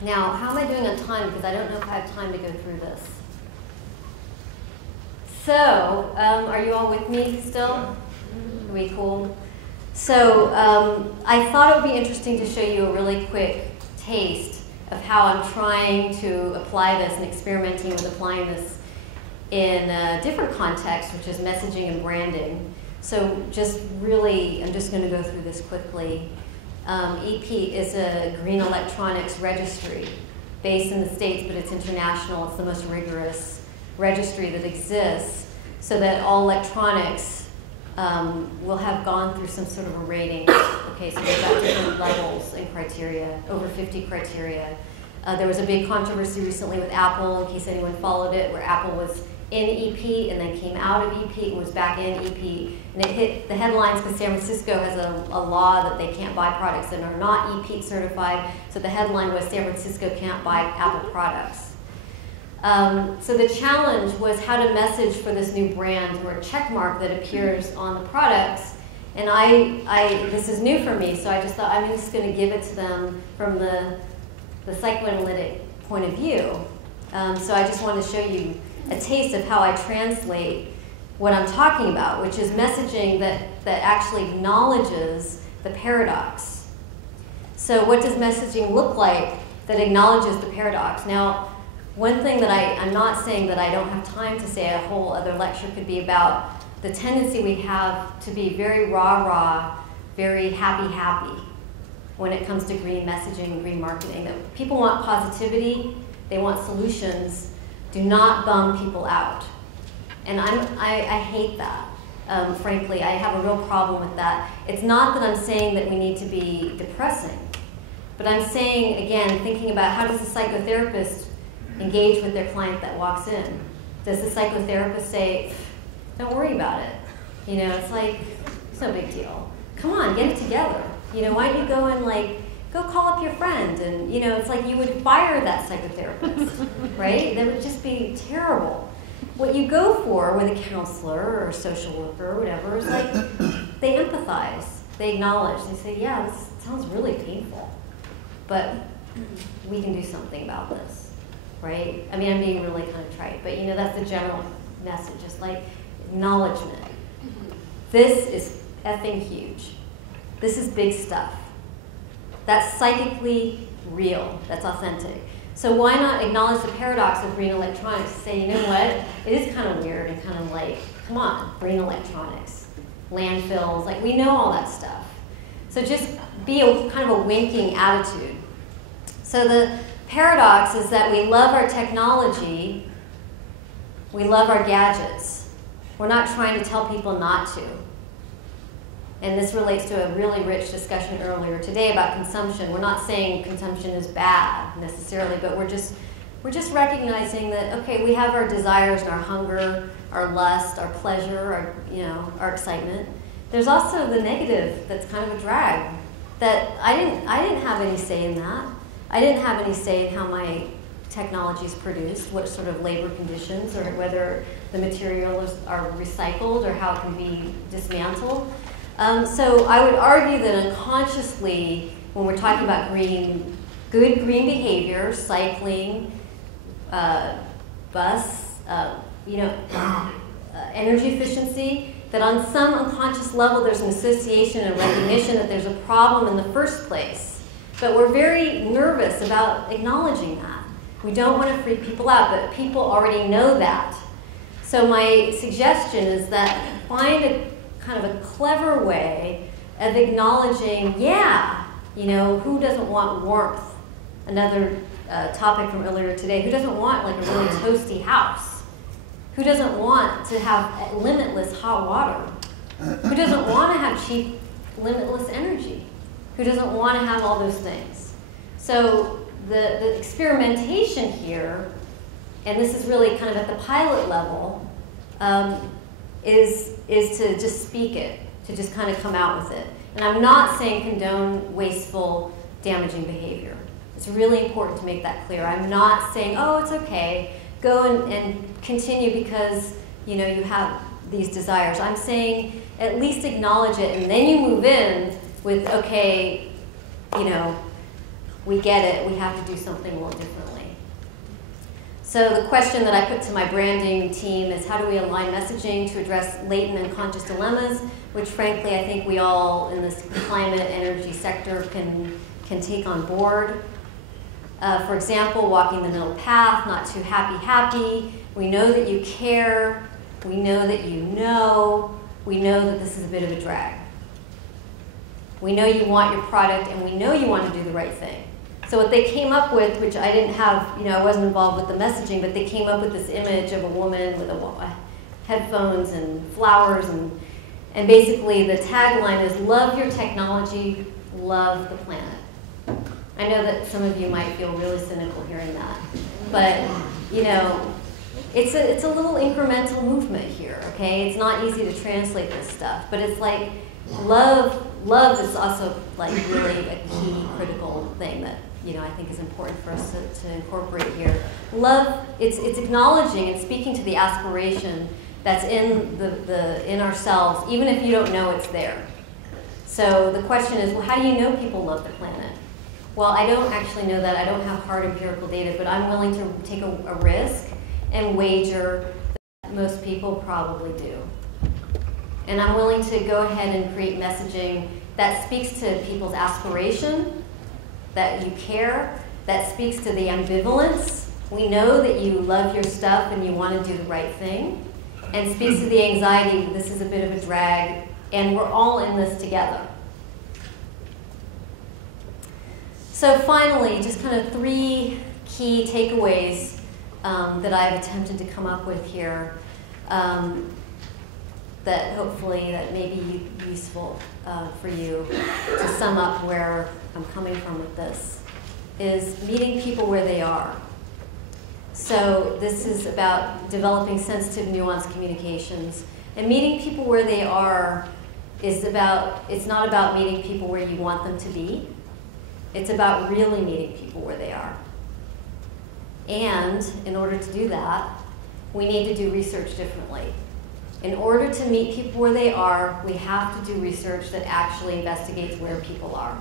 Now, how am I doing on time? Because I don't know if I have time to go through this. So, are you all with me still? Are we cool? So, I thought it would be interesting to show you a really quick taste of how I'm trying to apply this and experimenting with applying this in a different context, which is messaging and branding. So just really, I'm just going to go through this quickly. EP is a green electronics registry based in the States, but it's international. It's the most rigorous registry that exists so that all electronics will have gone through some sort of a rating. Okay, so we've got different levels and criteria, over 50 criteria. There was a big controversy recently with Apple, in case anyone followed it, where Apple was in EP and then came out of EP and was back in EP. And it hit the headlines because San Francisco has a law that they can't buy products that are not EP certified. So the headline was San Francisco can't buy Apple products. So the challenge was how to message for this new brand or a check mark that appears on the products. And this is new for me, so I just thought I'm just going to give it to them from the psychoanalytic point of view. So I just want to show you a taste of how I translate what I'm talking about, which is messaging that actually acknowledges the paradox. So what does messaging look like that acknowledges the paradox? Now, one thing that I'm not saying that I don't have time to say, a whole other lecture could be about the tendency we have to be very rah-rah, very happy when it comes to green messaging and green marketing. That people want positivity, they want solutions. Do not bum people out. And I hate that. Frankly, I have a real problem with that. It's not that I'm saying that we need to be depressing, but I'm saying, again, thinking about how does a psychotherapist engage with their client that walks in? Does the psychotherapist say, don't worry about it? You know, it's like, it's no big deal. Come on, get it together. You know, why don't you go and go call up your friend, and you know, it's like you would fire that psychotherapist, right? That would just be terrible. What you go for with a counselor or a social worker or whatever is like, they empathize, they acknowledge, they say, yeah, this sounds really painful, but we can do something about this, right? I mean, I'm being really kind of trite, but you know, that's the general message, just like acknowledgement. This is effing huge. This is big stuff. That's psychically real. That's authentic. So why not acknowledge the paradox of green electronics? Say, you know what? It is kind of weird and kind of like, come on, green electronics, landfills, like we know all that stuff. So just be kind of a winking attitude. So the paradox is that we love our technology, we love our gadgets. We're not trying to tell people not to. And this relates to a really rich discussion earlier today about consumption. We're not saying consumption is bad necessarily, but we're just recognizing that, okay, we have our desires and our hunger, our lust, our pleasure, our excitement. There's also the negative that's kind of a drag. That I didn't have any say in that. I didn't have any say in how my technology is produced, what sort of labor conditions, or whether the materials are recycled or how it can be dismantled. So I would argue that unconsciously, when we're talking about good green behavior, cycling, bus, energy efficiency, that on some unconscious level there's an association and recognition that there's a problem in the first place. But we're very nervous about acknowledging that. We don't want to freak people out, but people already know that. So my suggestion is that find a kind of a clever way of acknowledging, who doesn't want warmth? Another topic from earlier today, who doesn't want like a really toasty house? Who doesn't want to have limitless hot water? Who doesn't want to have cheap, limitless energy? Who doesn't want to have all those things? So the experimentation here, and this is really kind of at the pilot level, is to just speak it, to just kind of come out with it. And I'm not saying condone wasteful, damaging behavior. It's really important to make that clear. I'm not saying, oh, it's okay, go and continue because you have these desires. I'm saying at least acknowledge it, and then you move in with, okay, we get it, we have to do something a little differently. So the question that I put to my branding team is, how do we align messaging to address latent and conscious dilemmas, which frankly I think we all in this climate energy sector can take on board. For example, walking the middle path, not too happy. We know that you care. We know that you know. We know that this is a bit of a drag. We know you want your product, and we know you want to do the right thing. So what they came up with, which I didn't have, I wasn't involved with the messaging, but they came up with this image of a woman with headphones and flowers, and basically the tagline is, love your technology, love the planet. I know that some of you might feel really cynical hearing that, but it's a little incremental movement here, okay? It's not easy to translate this stuff, but it's like love is also like really a key critical thing that I think is important for us to incorporate here. Love, it's acknowledging and speaking to the aspiration that's in ourselves, even if you don't know it's there. So the question is, well, how do you know people love the planet? Well, I don't actually know that. I don't have hard empirical data, but I'm willing to take a risk and wager that most people probably do. And I'm willing to go ahead and create messaging that speaks to people's aspiration, that you care, that speaks to the ambivalence. We know that you love your stuff and you want to do the right thing, and speaks to the anxiety, this is a bit of a drag, and we're all in this together. So finally, just kind of 3 key takeaways that I've attempted to come up with here that hopefully that may be useful for you to sum up where I'm coming from with this, is meeting people where they are. So this is about developing sensitive, nuanced communications. And meeting people where they are is it's not about meeting people where you want them to be. It's about really meeting people where they are. And in order to do that, we need to do research differently. In order to meet people where they are, we have to do research that actually investigates where people are.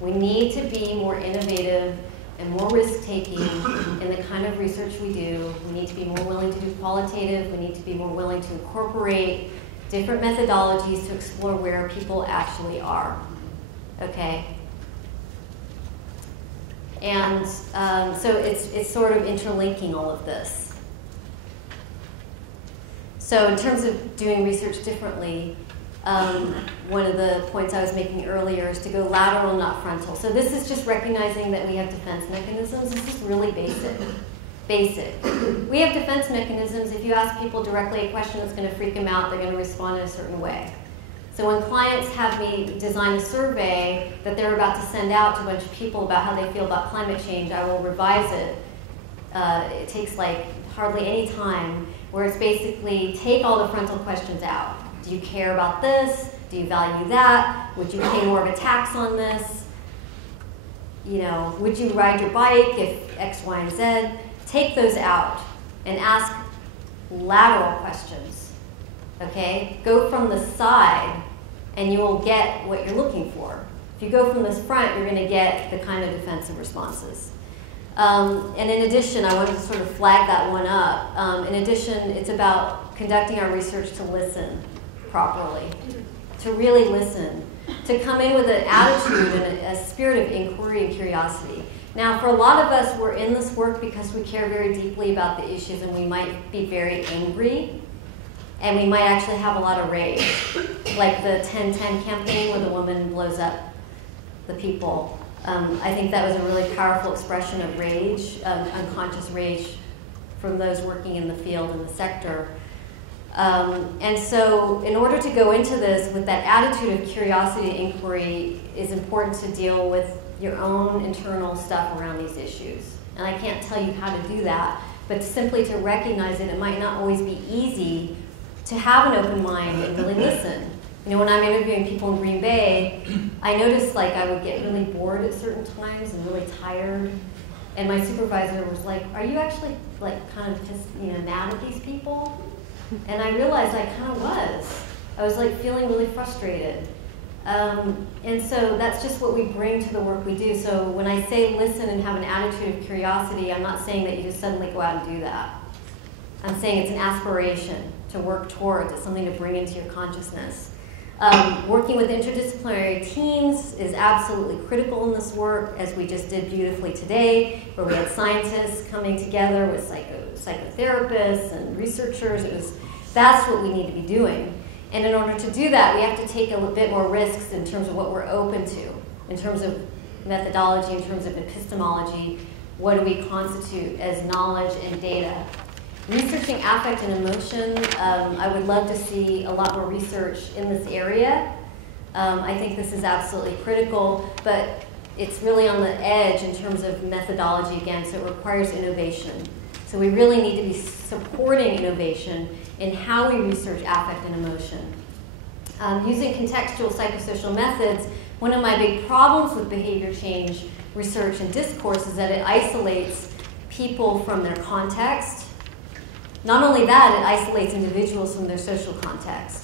We need to be more innovative and more risk-taking in the kind of research we do. We need to be more willing to do qualitative. We need to be more willing to incorporate different methodologies to explore where people actually are. Okay? And so it's sort of interlinking all of this. So in terms of doing research differently, one of the points I was making earlier is to go lateral, not frontal. So this is just recognizing that we have defense mechanisms. This is really basic. We have defense mechanisms. If you ask people directly a question that's going to freak them out, they're going to respond in a certain way. So when clients have me design a survey that they're about to send out to a bunch of people about how they feel about climate change, I will revise it. It takes like hardly any time, where it's basically take all the frontal questions out. Do you care about this? Do you value that? Would you pay more of a tax on this? Would you ride your bike if X, Y, and Z? Take those out and ask lateral questions. Okay? Go from the side and you will get what you're looking for. If you go from this front, you're going to get the kind of defensive responses. And in addition, I wanted to sort of flag that one up. In addition, it's about conducting our research to listen properly, to really listen, to come in with an attitude and a spirit of inquiry and curiosity. Now, for a lot of us, we're in this work because we care very deeply about the issues, and we might be very angry, and we might actually have a lot of rage, like the 10-10 campaign where the woman blows up the people. I think that was a really powerful expression of rage, unconscious rage from those working in the field and the sector. And so in order to go into this with that attitude of curiosity and inquiry, it's important to deal with your own internal stuff around these issues. And I can't tell you how to do that, but simply to recognize that it might not always be easy to have an open mind and really listen. When I'm interviewing people in Green Bay, I noticed like I would get really bored at certain times and really tired. And my supervisor was like, "Are you actually like kind of just mad at these people?" And I realized I kind of was. I was like feeling really frustrated. And so that's just what we bring to the work we do. So when I say listen and have an attitude of curiosity, I'm not saying that you just suddenly go out and do that. I'm saying it's an aspiration to work towards. It's something to bring into your consciousness. Working with interdisciplinary teams is absolutely critical in this work, as we just did beautifully today, where we had scientists coming together with psychotherapists and researchers. That's what we need to be doing. And in order to do that, we have to take a little bit more risks in terms of what we're open to, in terms of methodology, in terms of epistemology. What do we constitute as knowledge and data? Researching affect and emotion, I would love to see a lot more research in this area. I think this is absolutely critical, but it's really on the edge in terms of methodology again, so it requires innovation. So we really need to be supporting innovation in how we research affect and emotion. Using contextual psychosocial methods, one of my big problems with behavior change research and discourse is that it isolates people from their context. Not only that, it isolates individuals from their social context.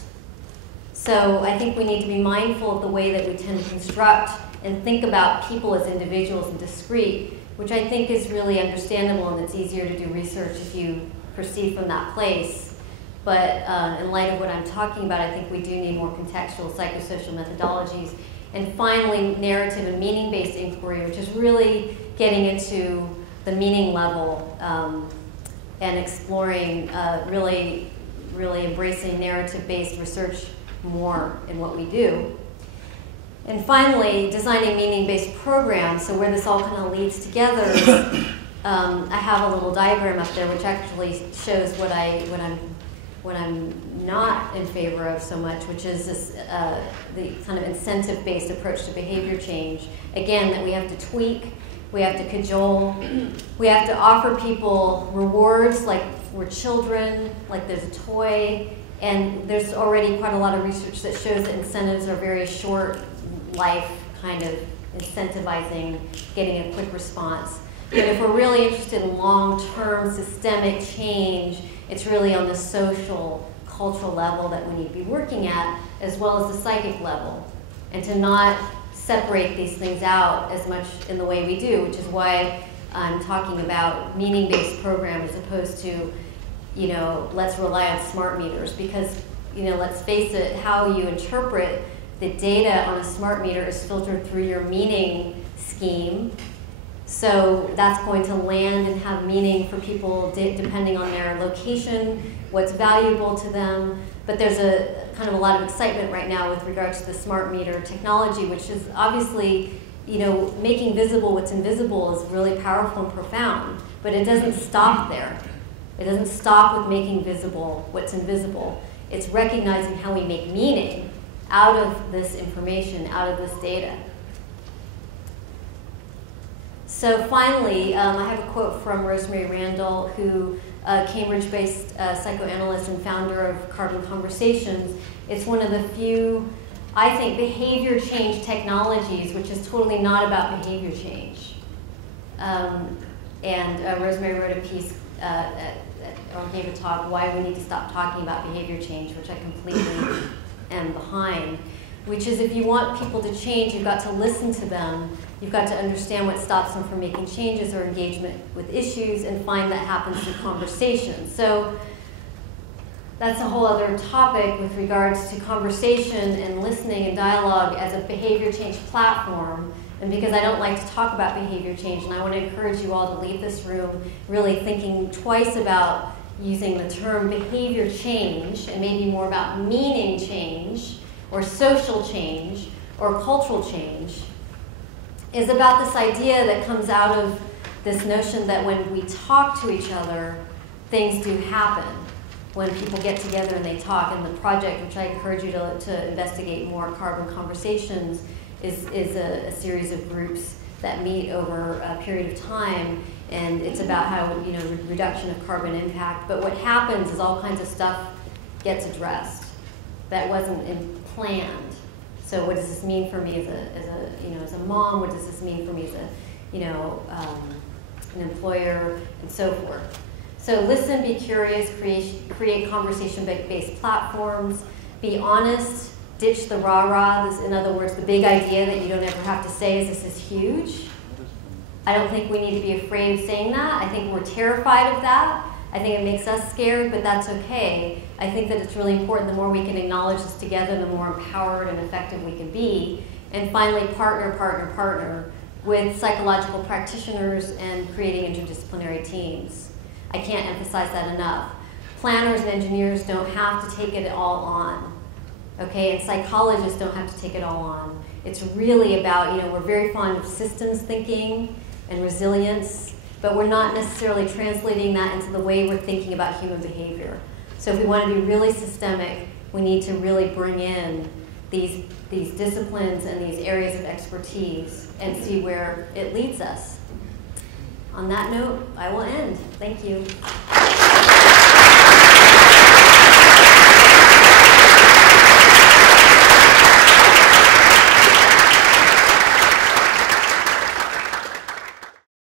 So I think we need to be mindful of the way that we tend to construct and think about people as individuals and discrete, which I think is really understandable, and it's easier to do research if you proceed from that place. But in light of what I'm talking about, I think we do need more contextual psychosocial methodologies. And finally, narrative and meaning-based inquiry, which is really getting into the meaning level and exploring, really embracing narrative-based research more in what we do. And finally, designing meaning-based programs. So where this all kind of leads together is, I have a little diagram up there which actually shows what I'm not in favor of so much, which is this, the kind of incentive-based approach to behavior change. Again, that we have to tweak, we have to cajole, we have to offer people rewards like we're children, like there's a toy, and there's already quite a lot of research that shows that incentives are very short life, kind of incentivizing getting a quick response. But if we're really interested in long-term systemic change, it's really on the social, cultural level that we need to be working at, as well as the psychic level, and to not separate these things out as much in the way we do, which is why I'm talking about meaning-based program as opposed to, let's rely on smart meters, because, let's face it, how you interpret the data on a smart meter is filtered through your meaning scheme. So that's going to land and have meaning for people depending on their location, what's valuable to them. But there's a kind of a lot of excitement right now with regards to the smart meter technology, which is obviously, making visible what's invisible is really powerful and profound. But it doesn't stop there. It doesn't stop with making visible what's invisible. It's recognizing how we make meaning out of this information, out of this data. So finally, I have a quote from Rosemary Randall, who Cambridge-based psychoanalyst and founder of Carbon Conversations. It's one of the few, I think, behavior change technologies which is totally not about behavior change. Rosemary wrote a piece or gave a talk, Why We Need to Stop Talking About Behavior Change, which I completely am behind, which is if you want people to change, you've got to listen to them. You've got to understand what stops them from making changes or engagement with issues, and find that happens through conversation. So that's a whole other topic with regards to conversation and listening and dialogue as a behavior change platform. And because I don't like to talk about behavior change, and I want to encourage you all to leave this room really thinking twice about using the term behavior change, and maybe more about meaning change, or social change, or cultural change, is about this idea that comes out of this notion that when we talk to each other, things do happen. When people get together and they talk, and the project, which I encourage you to investigate more, Carbon Conversations, is a series of groups that meet over a period of time, and it's about how, reduction of carbon impact. But what happens is all kinds of stuff gets addressed that wasn't planned. So what does this mean for me as a mom? What does this mean for me as an employer, and so forth? So listen, be curious, create conversation-based platforms, be honest ditch the rah-rah. In other words, the big idea that you don't ever have to say is this is huge. I don't think we need to be afraid of saying that. I think we're terrified of that. I think it makes us scared, but that's okay. I think that it's really important. The more we can acknowledge this together, the more empowered and effective we can be. And finally, partner with psychological practitioners and creating interdisciplinary teams. I can't emphasize that enough. Planners and engineers don't have to take it all on, okay? And psychologists don't have to take it all on. It's really about, we're very fond of systems thinking and resilience, but we're not necessarily translating that into the way we're thinking about human behavior. So if we want to be really systemic, we need to really bring in these disciplines and these areas of expertise and see where it leads us. On that note, I will end. Thank you.